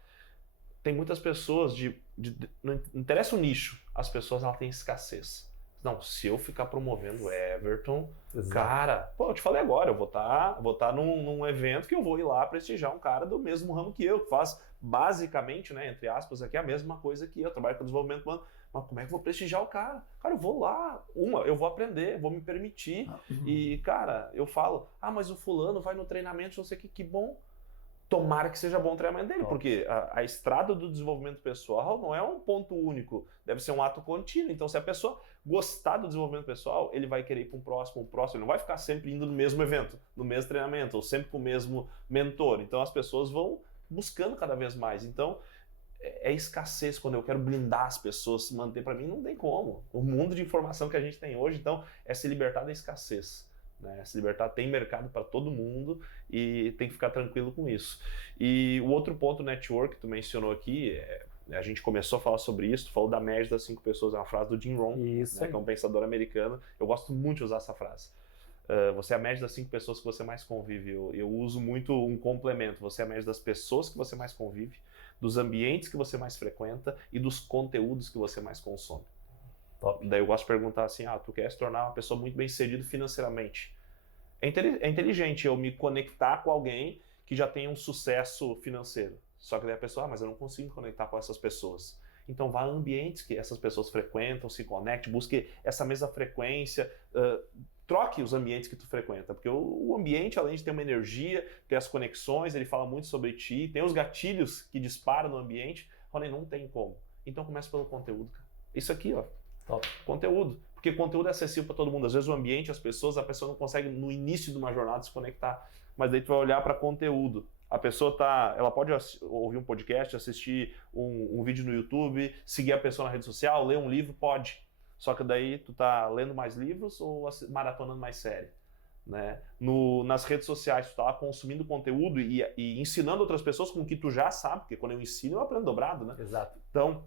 Tem muitas pessoas, não interessa o nicho, as pessoas elas têm escassez. Não, se eu ficar promovendo Everton, Exato. Cara, pô, eu te falei agora, eu vou tá num evento que eu vou ir lá prestigiar um cara do mesmo ramo que eu, que faz basicamente, né, entre aspas, aqui a mesma coisa que eu, trabalho com desenvolvimento humano. Mas como é que eu vou prestigiar o cara? Cara, eu vou lá, eu vou aprender, vou me permitir. E, cara, eu falo, mas o fulano vai no treinamento, não sei o que bom. Tomara que seja bom o treinamento dele, porque a estrada do desenvolvimento pessoal não é um ponto único, deve ser um ato contínuo. Então, se a pessoa gostar do desenvolvimento pessoal, ele vai querer ir para um próximo, ele não vai ficar sempre indo no mesmo evento, no mesmo treinamento, ou sempre com o mesmo mentor. Então, as pessoas vão buscando cada vez mais. Então, é escassez quando eu quero blindar as pessoas, se manter, para mim não tem como. O mundo de informação que a gente tem hoje, então, é se libertar da escassez. Né? Se libertar, tem mercado para todo mundo e tem que ficar tranquilo com isso. E o outro ponto, network, que tu mencionou aqui, a gente começou a falar sobre isso, tu falou da média das 5 pessoas, é uma frase do Jim Rohn, né, que é um pensador americano. Eu gosto muito de usar essa frase. Você é a média das 5 pessoas que você mais convive. Eu uso muito um complemento. Você é a média das pessoas que você mais convive, dos ambientes que você mais frequenta e dos conteúdos que você mais consome. Top. Daí eu gosto de perguntar assim, tu quer se tornar uma pessoa muito bem-sucedida financeiramente. É inteligente eu me conectar com alguém que já tem um sucesso financeiro. Só que daí a pessoa, mas eu não consigo me conectar com essas pessoas. Então vá a ambientes que essas pessoas frequentam, se conecte, busque essa mesma frequência, troque os ambientes que tu frequenta, porque o ambiente, além de ter uma energia, ter as conexões, ele fala muito sobre ti, tem os gatilhos que disparam no ambiente, Rony, não tem como. Então começa pelo conteúdo, cara. Isso aqui, top. Conteúdo, porque conteúdo é acessível para todo mundo. Às vezes o ambiente, as pessoas, a pessoa não consegue no início de uma jornada se conectar, mas daí tu vai olhar para conteúdo. A pessoa ela pode ouvir um podcast, assistir um vídeo no YouTube, seguir a pessoa na rede social, ler um livro, pode. Só que daí tu tá lendo mais livros ou maratonando mais série, né? Nas redes sociais tu tá lá consumindo conteúdo e ensinando outras pessoas com o que tu já sabe, porque quando eu ensino eu aprendo dobrado, né? Exato. Então,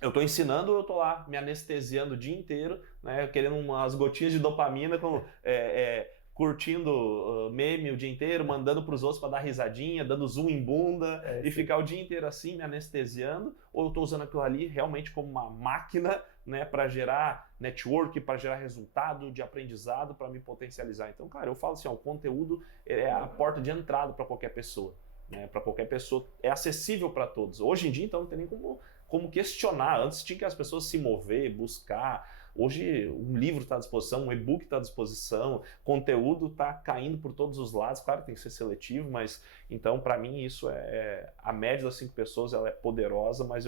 eu tô ensinando, eu tô lá me anestesiando o dia inteiro, né? Querendo umas gotinhas de dopamina, curtindo meme o dia inteiro, mandando pros outros para dar risadinha, dando zoom em bunda e ficar o dia inteiro assim, me anestesiando, ou eu tô usando aquilo ali realmente como uma máquina, né, para gerar network, para gerar resultado de aprendizado, para me potencializar. Então, cara, eu falo assim, o conteúdo é a porta de entrada para qualquer pessoa, né? Para qualquer pessoa, é acessível para todos. Hoje em dia, então, não tem nem como questionar. Antes tinha que as pessoas se mover, buscar. Hoje um livro está à disposição, um e-book está à disposição, conteúdo está caindo por todos os lados. Claro, tem que ser seletivo, mas então para mim isso a média das 5 pessoas, ela é poderosa, mas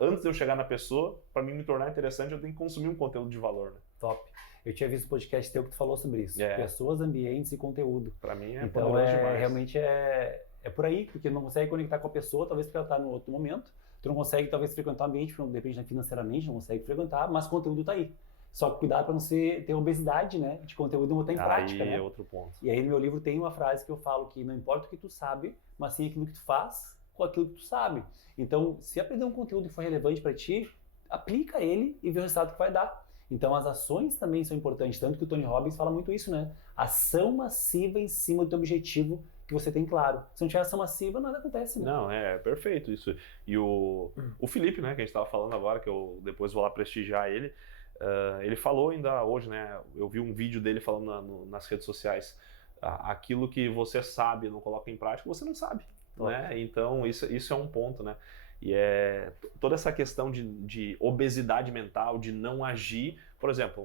antes de eu chegar na pessoa, para mim me tornar interessante, eu tenho que consumir um conteúdo de valor, né? Top. Eu tinha visto um podcast teu que tu falou sobre isso. Pessoas, ambientes e conteúdo. Para mim então, poderoso demais. Realmente é por aí, porque não consegue conectar com a pessoa, talvez porque ela está no outro momento. Tu não consegue, talvez, frequentar o ambiente, depende financeiramente, não consegue frequentar, mas conteúdo tá aí. Só que cuidado para não ter obesidade, né, de conteúdo e não botar em prática, né? Aí é outro ponto. E aí no meu livro tem uma frase que eu falo que não importa o que tu sabe, mas sim aquilo que tu faz com aquilo que tu sabe. Então, se aprender um conteúdo e for relevante para ti, aplica ele e vê o resultado que vai dar. Então, as ações também são importantes, tanto que o Tony Robbins fala muito isso, né? Ação massiva em cima do teu objetivo que você tem claro. Se não tiver ação massiva, nada acontece, né? Não, é perfeito isso. E o Felipe, né, que a gente estava falando agora, que eu depois vou lá prestigiar ele, Ele falou ainda hoje, né? Eu vi um vídeo dele falando nas redes sociais, aquilo que você sabe, não coloca em prática, você não sabe, né? Então isso é um ponto, né? E toda essa questão de obesidade mental, de não agir, por exemplo,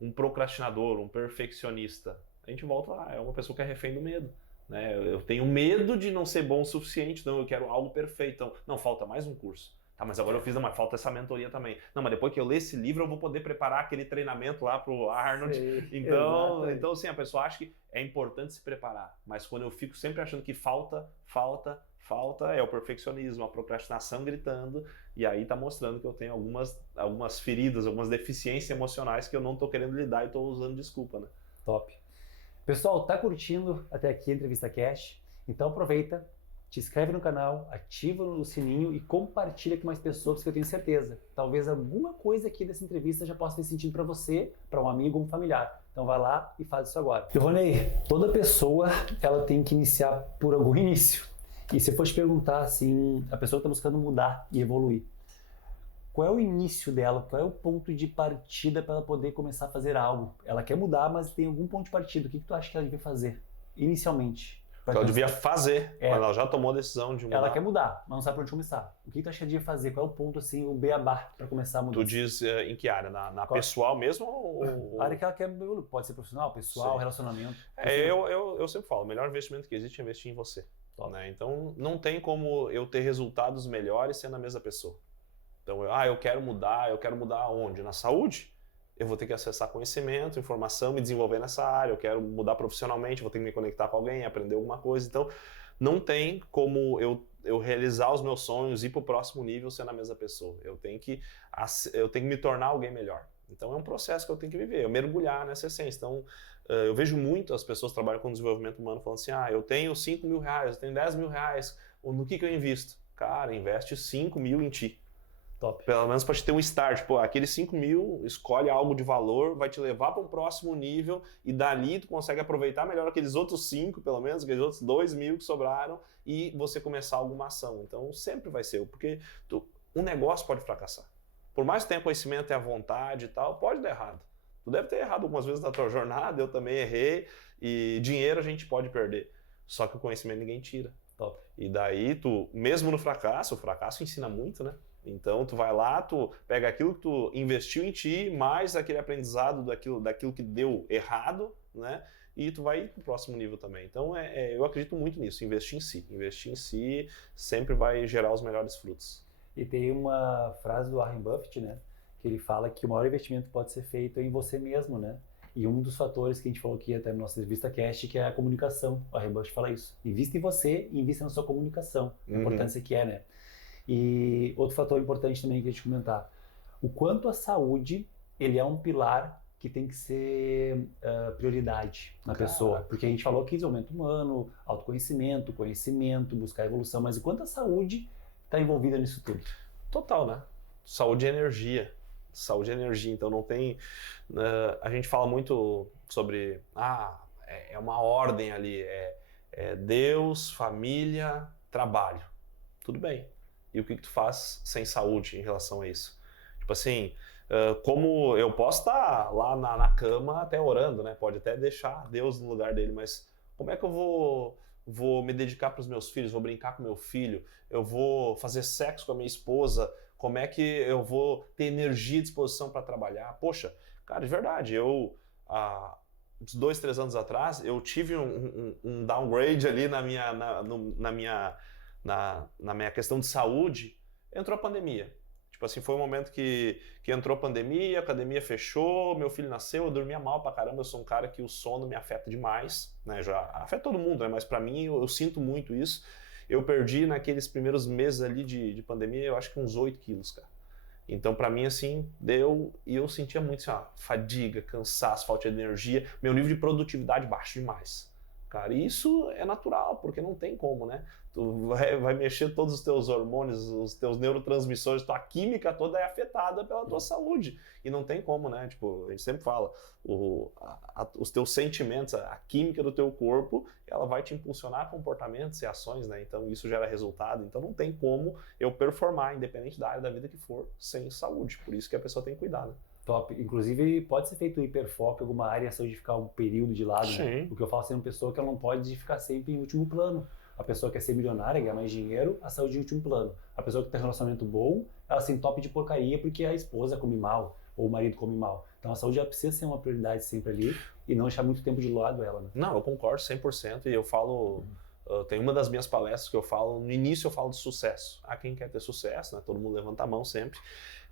um procrastinador, um perfeccionista, a gente volta lá, é uma pessoa que é refém do medo. Né? Eu tenho medo de não ser bom o suficiente, então eu quero algo perfeito. Então, não, falta mais um curso. Tá, mas agora eu fiz, mas falta essa mentoria também. Não, mas depois que eu ler esse livro, eu vou poder preparar aquele treinamento lá pro Arnold. Sim, então, assim, a pessoa acha que é importante se preparar, mas quando eu fico sempre achando que falta, é o perfeccionismo, a procrastinação gritando, e aí tá mostrando que eu tenho algumas feridas, algumas deficiências emocionais que eu não tô querendo lidar e tô usando desculpa, né? Top. Pessoal, tá curtindo até aqui a Entrevista Cast? Então aproveita, te inscreve no canal, ativa o sininho e compartilha com mais pessoas, que eu tenho certeza. Talvez alguma coisa aqui dessa entrevista já possa ter sentido para você, para um amigo ou um familiar. Então vai lá e faz isso agora. E Ronei, toda pessoa ela tem que iniciar por algum início. E se eu for te perguntar assim, a pessoa está buscando mudar e evoluir, qual é o início dela? Qual é o ponto de partida para ela poder começar a fazer algo? Ela quer mudar, mas tem algum ponto de partida. O que tu acha que ela devia fazer inicialmente? Ela devia fazer, mas ela já tomou a decisão de mudar. Ela quer mudar, mas não sabe por onde começar. O que tu acha que ela devia fazer? Qual é o ponto, assim, o beabá para começar a mudar? Tu diz em que área? Na pessoal mesmo? A área que ela quer, pode ser profissional, pessoal, relacionamento. Eu sempre falo, o melhor investimento que existe é investir em você. Né? Então, não tem como eu ter resultados melhores sendo a mesma pessoa. Então, eu quero mudar aonde? Na saúde? Eu vou ter que acessar conhecimento, informação, me desenvolver nessa área. Eu quero mudar profissionalmente, vou ter que me conectar com alguém, aprender alguma coisa. Então, não tem como eu realizar os meus sonhos, ir para o próximo nível sendo a mesma pessoa. Eu tenho que me tornar alguém melhor. Então, é um processo que eu tenho que viver, eu mergulhar nessa essência. Então, eu vejo muito as pessoas que trabalham com desenvolvimento humano falando assim, eu tenho 5 mil reais, eu tenho 10 mil reais, no que eu invisto? Cara, investe 5 mil em ti. Top. Pelo menos para te ter um start. Pô, aqueles 5 mil, escolhe algo de valor, vai te levar para um próximo nível e dali tu consegue aproveitar melhor aqueles outros 5, pelo menos, aqueles outros 2 mil que sobraram e você começar alguma ação. Então sempre vai ser, porque um negócio pode fracassar. Por mais que tenha conhecimento e a vontade e tal, pode dar errado. Tu deve ter errado algumas vezes na tua jornada, eu também errei, e dinheiro a gente pode perder. Só que o conhecimento ninguém tira. Top. E daí mesmo no fracasso, o fracasso ensina muito, né? Então tu vai lá, tu pega aquilo que tu investiu em ti, mais aquele aprendizado daquilo que deu errado, né? E tu vai pro próximo nível também. Então eu acredito muito nisso, investir em si. Investir em si sempre vai gerar os melhores frutos. E tem uma frase do Warren Buffett, né? Que ele fala que o maior investimento pode ser feito em você mesmo, né? E um dos fatores que a gente falou aqui até na nossa entrevista cast, que é a comunicação. O Warren Buffett fala isso. Invista em você e invista na sua comunicação. A importância que é, né? E outro fator importante também que eu ia te comentar, o quanto a saúde ele é um pilar que tem que ser prioridade na pessoa. Porque a gente falou aqui desenvolvimento humano, autoconhecimento, conhecimento, buscar evolução, mas o quanto a saúde está envolvida nisso tudo? Total, né? Saúde é energia. Saúde é energia, então não tem... a gente fala muito sobre... é uma ordem ali, é Deus, família, trabalho. Tudo bem. E o que tu faz sem saúde em relação a isso? Tipo assim, como eu posso estar lá na cama até orando, né? Pode até deixar Deus no lugar dele, mas como é que eu vou me dedicar para os meus filhos, vou brincar com meu filho, eu vou fazer sexo com a minha esposa, como é que eu vou ter energia e disposição para trabalhar? Poxa, cara, de verdade, uns 2, 3 anos atrás, eu tive um downgrade ali na minha questão de saúde, entrou a pandemia. Tipo assim, foi um momento que entrou a pandemia, a academia fechou, meu filho nasceu, eu dormia mal pra caramba, eu sou um cara que o sono me afeta demais, né? Já afeta todo mundo, né? Mas pra mim, eu sinto muito isso. Eu perdi naqueles primeiros meses ali de pandemia, eu acho que uns 8 quilos, cara. Então, pra mim, assim, e eu sentia muito assim, fadiga, cansaço, falta de energia, meu nível de produtividade baixo demais. Cara, e isso é natural, porque não tem como, né? Tu vai mexer todos os teus hormônios, os teus neurotransmissores, tua química toda é afetada pela tua saúde. E não tem como, né? Tipo, a gente sempre fala, os teus sentimentos, a química do teu corpo, ela vai te impulsionar a comportamentos e ações, né? Então isso gera resultado. Então não tem como eu performar, independente da área da vida que for, sem saúde. Por isso que a pessoa tem que cuidar, né? Top. Inclusive, pode ser feito hiperfoco em alguma área, a saúde ficar um período de lado, né? Sim. O que eu falo sempre, uma pessoa que ela não pode ficar sempre em último plano. A pessoa que quer ser milionária, ganhar mais dinheiro, a saúde em último plano. A pessoa que tem um relacionamento bom, ela se entope de porcaria porque a esposa come mal, ou o marido come mal. Então a saúde ela precisa ser uma prioridade sempre ali e não deixar muito tempo de lado ela, né? Não, eu concordo 100% e eu falo, tem uma das minhas palestras que eu falo, no início eu falo de sucesso. Quem quer ter sucesso, né? Todo mundo levanta a mão sempre.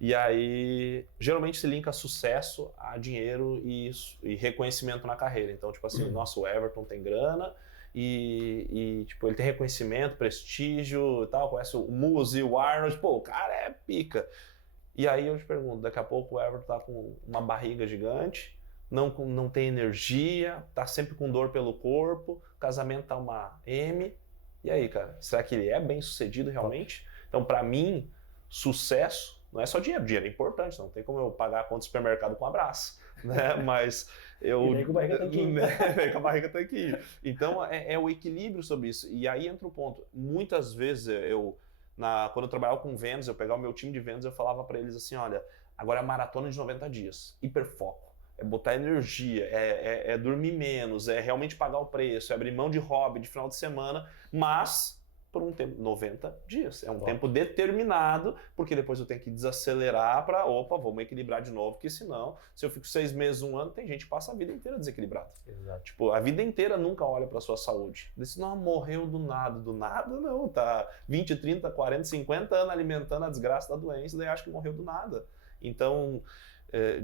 E aí, geralmente se linka sucesso a dinheiro e reconhecimento na carreira. Então, tipo assim, nossa, o Everton tem grana e tipo, ele tem reconhecimento, prestígio e tal, conhece o Muzi, o Arnold, pô, o cara é pica. E aí eu te pergunto, daqui a pouco o Everton tá com uma barriga gigante, não tem energia, tá sempre com dor pelo corpo, o casamento tá uma M. E aí, cara, será que ele é bem sucedido realmente? Então, pra mim, sucesso não é só dinheiro. Dinheiro é importante, não tem como eu pagar a conta do supermercado com um abraço, né? Mas eu... E nem com a barriga tanquinho. Nem com a barriga tanquinho. Então, é o equilíbrio sobre isso. E aí entra o ponto. Muitas vezes, quando eu trabalhava com vendas, eu pegava o meu time de vendas, eu falava para eles assim, olha, agora é maratona de 90 dias, hiperfoco. É botar energia, é dormir menos, é realmente pagar o preço, é abrir mão de hobby, de final de semana, mas por um tempo, 90 dias. É um tempo determinado, porque depois eu tenho que desacelerar para, vamos equilibrar de novo, porque senão, se eu fico 6 meses, 1 ano, tem gente que passa a vida inteira desequilibrada. Exato. Tipo, a vida inteira nunca olha para sua saúde. Diz, não, morreu do nada não, tá 20, 30, 40, 50 anos alimentando a desgraça da doença, daí acha que morreu do nada. Então,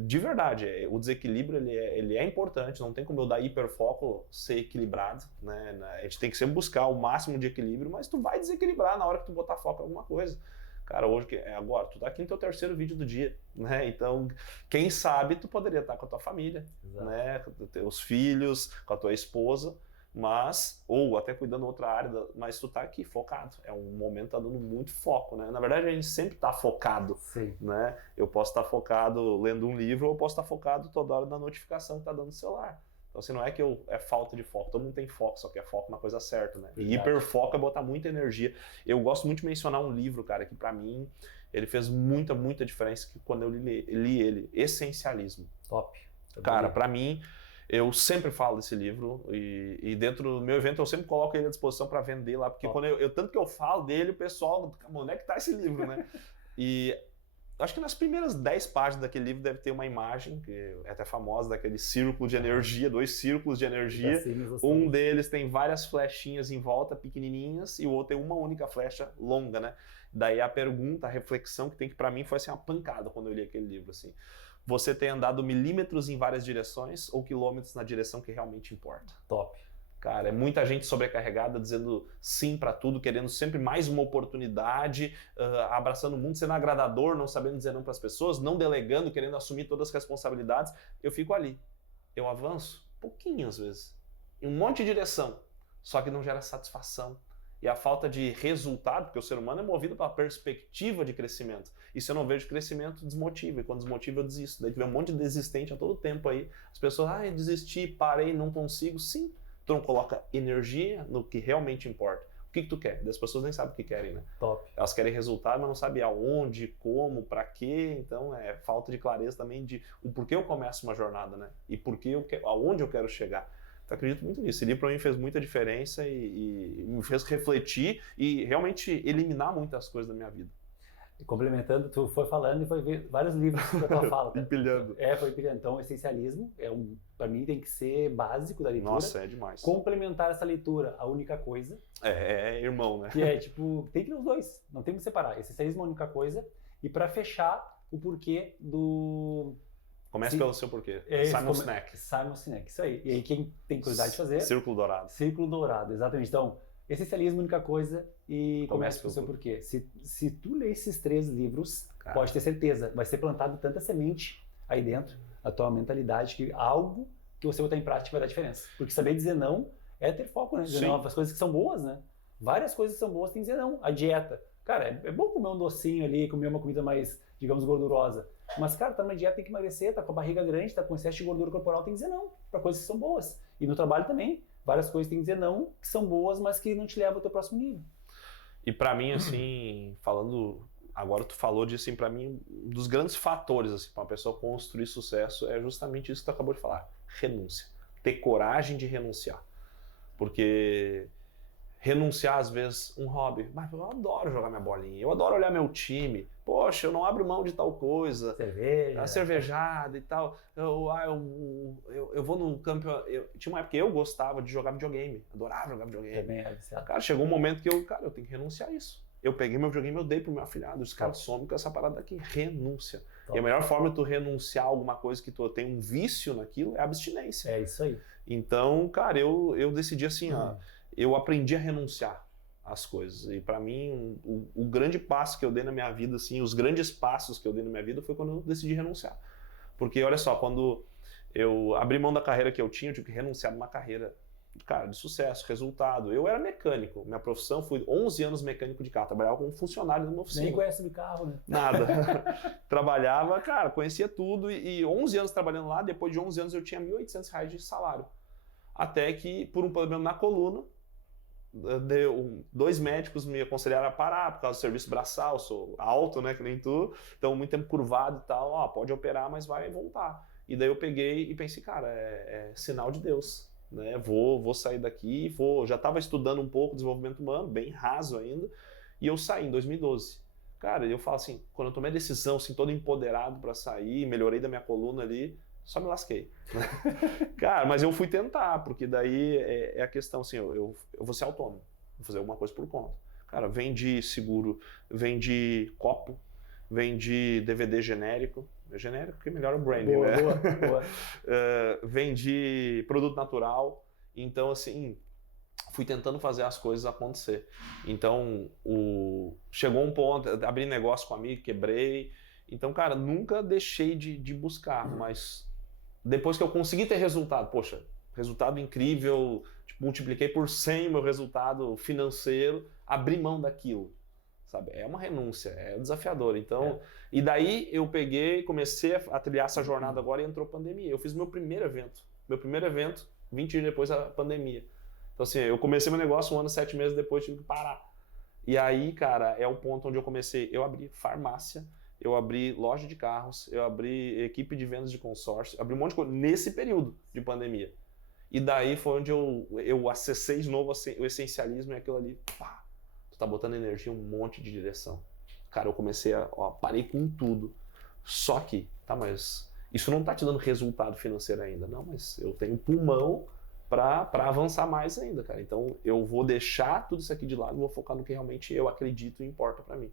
de verdade, o desequilíbrio ele é importante, não tem como eu dar hiperfoco ser equilibrado, né? A gente tem que sempre buscar o máximo de equilíbrio, mas tu vai desequilibrar na hora que tu botar foco em alguma coisa. Cara, hoje, agora, tu tá aqui no teu 3º vídeo do dia, né? Então, quem sabe tu poderia estar com a tua família, né? Com os teus filhos, com a tua esposa, ou até cuidando outra área, mas tu tá aqui focado. É um momento que tá dando muito foco, né? Na verdade, a gente sempre tá focado, né? Eu posso estar focado lendo um livro, ou eu posso estar focado toda hora na notificação que tá dando no celular. Então, assim, não é que é falta de foco, todo mundo tem foco, só que é foco na coisa certa, né? E hiperfoco é botar muita energia. Eu gosto muito de mencionar um livro, cara, que pra mim, ele fez muita, muita diferença quando eu li ele, Essencialismo. Top. Cara, pra mim, eu sempre falo desse livro e dentro do meu evento eu sempre coloco ele à disposição para vender lá, porque quando tanto que eu falo dele, o pessoal, onde é que tá esse livro, né? E acho que nas primeiras 10 páginas daquele livro deve ter uma imagem, que é até famosa, daquele círculo de energia, 2 círculos de energia. Um deles tem várias flechinhas em volta, pequenininhas, e o outro tem uma única flecha longa, né? Daí a pergunta, a reflexão que tem que para mim foi assim, uma pancada quando eu li aquele livro, assim. Você tem andado milímetros em várias direções ou quilômetros na direção que realmente importa? Top. Cara, é muita gente sobrecarregada, dizendo sim para tudo, querendo sempre mais uma oportunidade, abraçando o mundo, sendo agradador, não sabendo dizer não para as pessoas, não delegando, querendo assumir todas as responsabilidades. Eu fico ali. Eu avanço pouquinho às vezes, em um monte de direção, só que não gera satisfação. E a falta de resultado, porque o ser humano é movido pela perspectiva de crescimento. E se eu não vejo crescimento, desmotiva. E quando desmotiva, eu desisto. Daí vem um monte de desistente a todo tempo aí. As pessoas, desisti, parei, não consigo. Sim, tu não coloca energia no que realmente importa. O que tu quer? As pessoas nem sabem o que querem, né? Top. Elas querem resultado, mas não sabem aonde, como, pra quê. Então é falta de clareza também de o porquê eu começo uma jornada, né? E aonde eu quero chegar. Eu acredito muito nisso. Esse livro para mim fez muita diferença e me fez refletir e realmente eliminar muitas coisas da minha vida. E complementando, tu foi falando e foi ver vários livros da tua fala. Empilhando. Foi empilhando. Então, o essencialismo, para mim, tem que ser básico da leitura. Nossa, é demais. Complementar essa leitura, a única coisa. É irmão, né? Que é, tipo, tem que ir os dois. Não tem que separar. Essencialismo é a única coisa. E para fechar, o porquê do... Comece pelo seu porquê. Simon Sinek. Simon Sinek, isso aí. E aí quem tem curiosidade de fazer? Círculo Dourado. Círculo Dourado, exatamente. Então, essencialismo, única coisa, e comece pelo seu porquê. Se tu ler esses 3 livros, pode ter certeza, vai ser plantado tanta semente aí dentro, a tua mentalidade, que algo que você botar em prática vai dar diferença. Porque saber dizer não é ter foco, né? Dizer não para as coisas que são boas, né? Várias coisas que são boas tem que dizer não. A dieta. Cara, é bom comer um docinho ali, comer uma comida mais, digamos, gordurosa. Mas, cara, tá numa dieta, tem que emagrecer, tá com a barriga grande, tá com excesso de gordura corporal, tem que dizer não para coisas que são boas. E no trabalho também, várias coisas tem que dizer não, que são boas, mas que não te levam ao teu próximo nível. E para mim, assim, falando agora tu falou de, assim, para mim, um dos grandes fatores, assim, para uma pessoa construir sucesso é justamente isso que tu acabou de falar, renúncia. Ter coragem de renunciar. Porque renunciar, às vezes, um hobby. Mas eu adoro jogar minha bolinha, eu adoro olhar meu time. Poxa, eu não abro mão de tal coisa. Cerveja. A cervejada e tal. Eu vou num campeonato. Tinha uma época que eu gostava de jogar videogame. Adorava jogar videogame. Também é viciado. Cara, chegou um momento que eu tenho que renunciar a isso. Eu peguei meu videogame e eu dei pro meu afilhado. Os caras somem com essa parada aqui. Renúncia. Top. E a melhor forma de tu renunciar a alguma coisa que tu tem um vício naquilo é a abstinência. É isso aí. Então, cara, eu decidi assim, ó, eu aprendi a renunciar às coisas. E para mim, o grande passo que eu dei na minha vida, assim, os grandes passos que eu dei na minha vida foi quando eu decidi renunciar. Porque, olha só, quando eu abri mão da carreira que eu tinha, eu tive que renunciar a uma carreira, cara, de sucesso, resultado. Eu era mecânico, minha profissão, fui 11 anos mecânico de carro, trabalhava como funcionário numa oficina. Nem conhece de carro, né? Nada. Trabalhava, cara, conhecia tudo e 11 anos trabalhando lá, depois de 11 anos eu tinha R$1.800 de salário. Até que, por um problema na coluna, dois médicos me aconselharam a parar por causa do serviço braçal, sou alto, né, que nem tu, então muito tempo curvado e tal, ó, pode operar, mas vai voltar. E daí eu peguei e pensei, cara, é sinal de Deus, né, vou sair daqui, já estava estudando um pouco desenvolvimento humano, bem raso ainda, e eu saí em 2012. Cara, eu falo assim, quando eu tomei a decisão, assim, todo empoderado para sair, melhorei da minha coluna ali, só me lasquei. Cara, mas eu fui tentar, porque daí é a questão assim, eu vou ser autônomo, vou fazer alguma coisa por conta. Cara, vende seguro, vende copo, vende DVD genérico que melhora o branding, boa, né? Boa. Vende produto natural, então assim, fui tentando fazer as coisas acontecer. Então, chegou um ponto, abri negócio com um amigo, quebrei. Então, cara, nunca deixei de buscar, mas depois que eu consegui ter resultado, poxa, resultado incrível, tipo, multipliquei por 100 o meu resultado financeiro, abri mão daquilo, sabe? É uma renúncia, é desafiador. Então, e daí eu peguei, comecei a trilhar essa jornada agora e entrou a pandemia. Eu fiz meu primeiro evento, 20 dias depois da pandemia. Então, assim, eu comecei meu negócio 1 ano, 7 meses depois, tive que parar. E aí, cara, é o ponto onde eu comecei, eu abri farmácia, eu abri loja de carros, eu abri equipe de vendas de consórcio, abri um monte de coisa nesse período de pandemia. E daí foi onde eu acessei de novo o essencialismo e aquilo ali, pá, tu tá botando energia em um monte de direção. Cara, eu comecei parei com tudo. Só que, tá, mas isso não tá te dando resultado financeiro ainda. Não, mas eu tenho pulmão para avançar mais ainda, cara. Então eu vou deixar tudo isso aqui de lado e vou focar no que realmente eu acredito e importa para mim.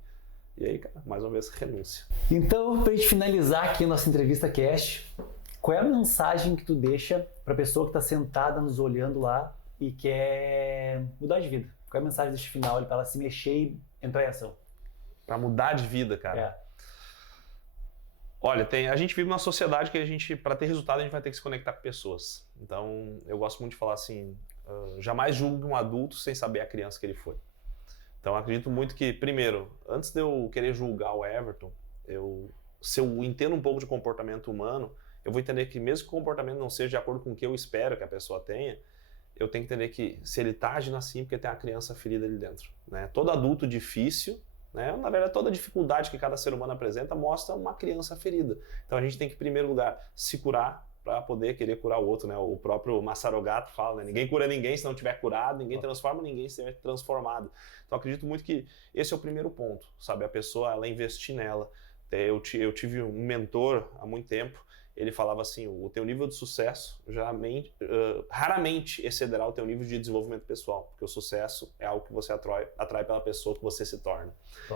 E aí, cara, mais uma vez, renúncia. Então, pra gente finalizar aqui a nossa entrevista cast, qual é a mensagem que tu deixa pra pessoa que tá sentada nos olhando lá e quer mudar de vida? Qual é a mensagem deste final para ela se mexer e entrar em ação? Pra mudar de vida, cara. Olha, a gente vive numa sociedade que para ter resultado, a gente vai ter que se conectar com pessoas. Então, eu gosto muito de falar assim, jamais julgue um adulto sem saber a criança que ele foi. Então, acredito muito que, primeiro, antes de eu querer julgar o Everton, se eu entendo um pouco de comportamento humano, eu vou entender que mesmo que o comportamento não seja de acordo com o que eu espero que a pessoa tenha, eu tenho que entender que se ele está agindo assim, porque tem uma criança ferida ali dentro. Né? Todo adulto difícil, né? Na verdade, toda dificuldade que cada ser humano apresenta mostra uma criança ferida. Então, a gente tem que, em primeiro lugar, se curar para poder querer curar o outro, né? O próprio Massarogato fala, né? Ninguém cura ninguém se não tiver curado, ninguém transforma ninguém se estiver transformado. Então, acredito muito que esse é o primeiro ponto, sabe? A pessoa, ela investir nela. Eu tive um mentor há muito tempo, ele falava assim, o teu nível de sucesso raramente excederá o teu nível de desenvolvimento pessoal, porque o sucesso é algo que você atrai pela pessoa que você se torna.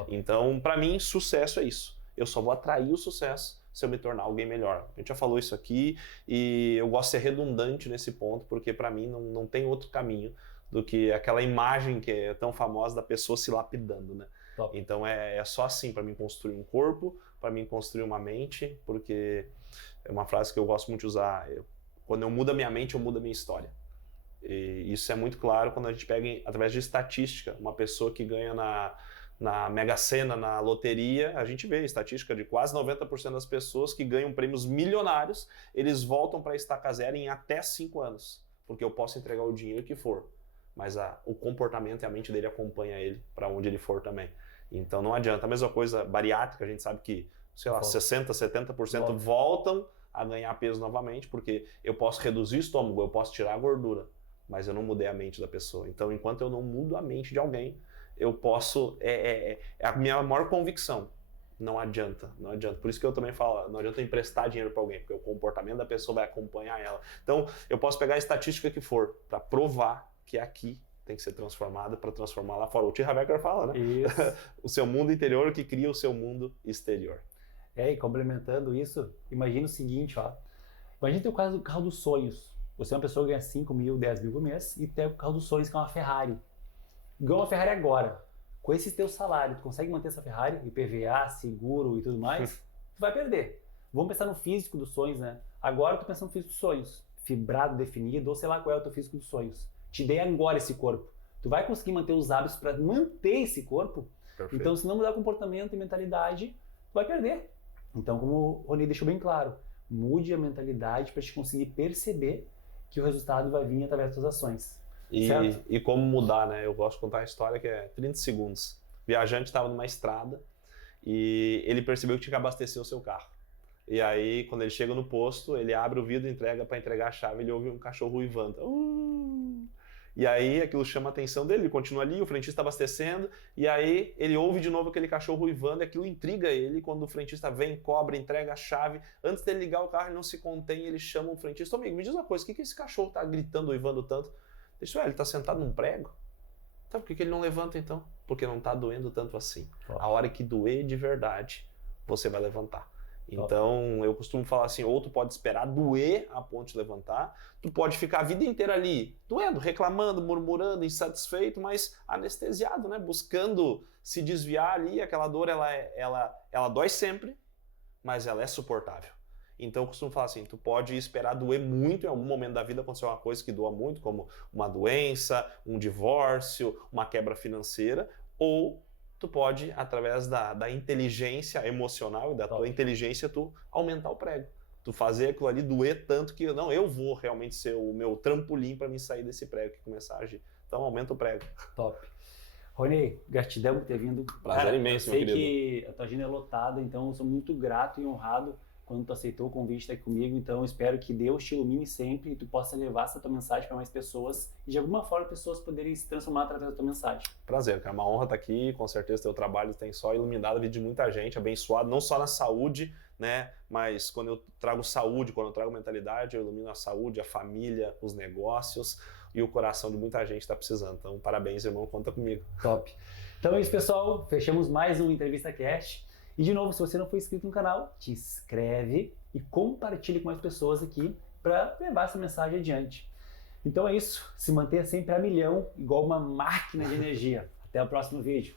Então, para mim, sucesso é isso. Eu só vou atrair o sucesso se eu me tornar alguém melhor. A gente já falou isso aqui e eu gosto de ser redundante nesse ponto, porque para mim não tem outro caminho do que aquela imagem que é tão famosa da pessoa se lapidando, né? Top. Então é só assim para mim construir um corpo, para mim construir uma mente, porque é uma frase que eu gosto muito de usar, quando eu mudo a minha mente, eu mudo a minha história. E isso é muito claro quando a gente pega, através de estatística, uma pessoa que ganha na Mega Sena, na loteria, a gente vê estatística de quase 90% das pessoas que ganham prêmios milionários, eles voltam para a estaca zero em até 5 anos, porque eu posso entregar o dinheiro que for, mas o comportamento e a mente dele acompanha ele para onde ele for também. Então não adianta. A mesma coisa bariátrica, a gente sabe que, sei lá, 60%, 70% voltam a ganhar peso novamente, porque eu posso reduzir o estômago, eu posso tirar a gordura, mas eu não mudei a mente da pessoa. Então, enquanto eu não mudo a mente de alguém, eu posso... É a minha maior convicção. Não adianta, não adianta. Por isso que eu também falo, não adianta eu emprestar dinheiro para alguém, porque o comportamento da pessoa vai acompanhar ela. Então, eu posso pegar a estatística que for para provar que aqui tem que ser transformada para transformar lá fora. O T. Harv Eker fala, né? Isso. O seu mundo interior que cria o seu mundo exterior. E complementando isso, imagina o seguinte, ó. Imagina ter o carro dos sonhos. Você é uma pessoa que ganha 5 mil, 10 mil por mês e tem o carro dos sonhos que é uma Ferrari. Ganha uma Ferrari agora. Com esse teu salário, tu consegue manter essa Ferrari, IPVA, seguro e tudo mais? Tu vai perder. Vamos pensar no físico dos sonhos, né? Agora tu pensa no físico dos sonhos. Fibrado, definido, ou sei lá qual é o teu físico dos sonhos. Te dei agora esse corpo. Tu vai conseguir manter os hábitos para manter esse corpo? Perfeito. Então, se não mudar comportamento e mentalidade, tu vai perder. Então, como o Rony deixou bem claro, mude a mentalidade para te conseguir perceber que o resultado vai vir através das tuas ações. E como mudar, né? Eu gosto de contar uma história que é 30 segundos. O viajante estava numa estrada e ele percebeu que tinha que abastecer o seu carro. E aí, quando ele chega no posto, ele abre o vidro, para entregar a chave, ele ouve um cachorro uivando. E aí aquilo chama a atenção dele, ele continua ali, o frentista abastecendo, e aí ele ouve de novo aquele cachorro uivando, e aquilo intriga ele, quando o frentista vem, cobra, entrega a chave, antes dele ligar o carro ele não se contém, ele chama o frentista: amigo, me diz uma coisa, o que esse cachorro tá gritando, uivando tanto? Deixa eu ver, ele tá sentado num prego? Então por que ele não levanta então? Porque não tá doendo tanto assim. A hora que doer de verdade, você vai levantar. Então, eu costumo falar assim, ou tu pode esperar doer a ponto de levantar, tu pode ficar a vida inteira ali, doendo, reclamando, murmurando, insatisfeito, mas anestesiado, né? Buscando se desviar ali, aquela dor, ela dói sempre, mas ela é suportável. Então, eu costumo falar assim, tu pode esperar doer muito em algum momento da vida, acontecer uma coisa que doa muito, como uma doença, um divórcio, uma quebra financeira, ou tu pode, através da inteligência emocional e da tua inteligência, tu aumentar o prego. Tu fazer aquilo ali doer tanto que, não, eu vou realmente ser o meu trampolim para me sair desse prego e começar a agir. Então, aumenta o prego. Top. Rony, gratidão por ter vindo. Prazer imenso, meu querido. Eu sei que a tua agenda é lotada, então eu sou muito grato e honrado quando tu aceitou o convite de estar aqui comigo. Então, eu espero que Deus te ilumine sempre e tu possa levar essa tua mensagem para mais pessoas e, de alguma forma, pessoas poderem se transformar através da tua mensagem. Prazer, cara. Uma honra estar aqui. Com certeza, teu trabalho tem só iluminado a vida de muita gente, abençoado, não só na saúde, né? Mas quando eu trago saúde, quando eu trago mentalidade, eu ilumino a saúde, a família, os negócios e o coração de muita gente está precisando. Então, parabéns, irmão. Conta comigo. Top. Então é isso, pessoal. Fechamos mais um Entrevista Cast. E de novo, se você não for inscrito no canal, te inscreve e compartilhe com mais pessoas aqui para levar essa mensagem adiante. Então é isso, se mantenha sempre a milhão, igual uma máquina de energia. Até o próximo vídeo.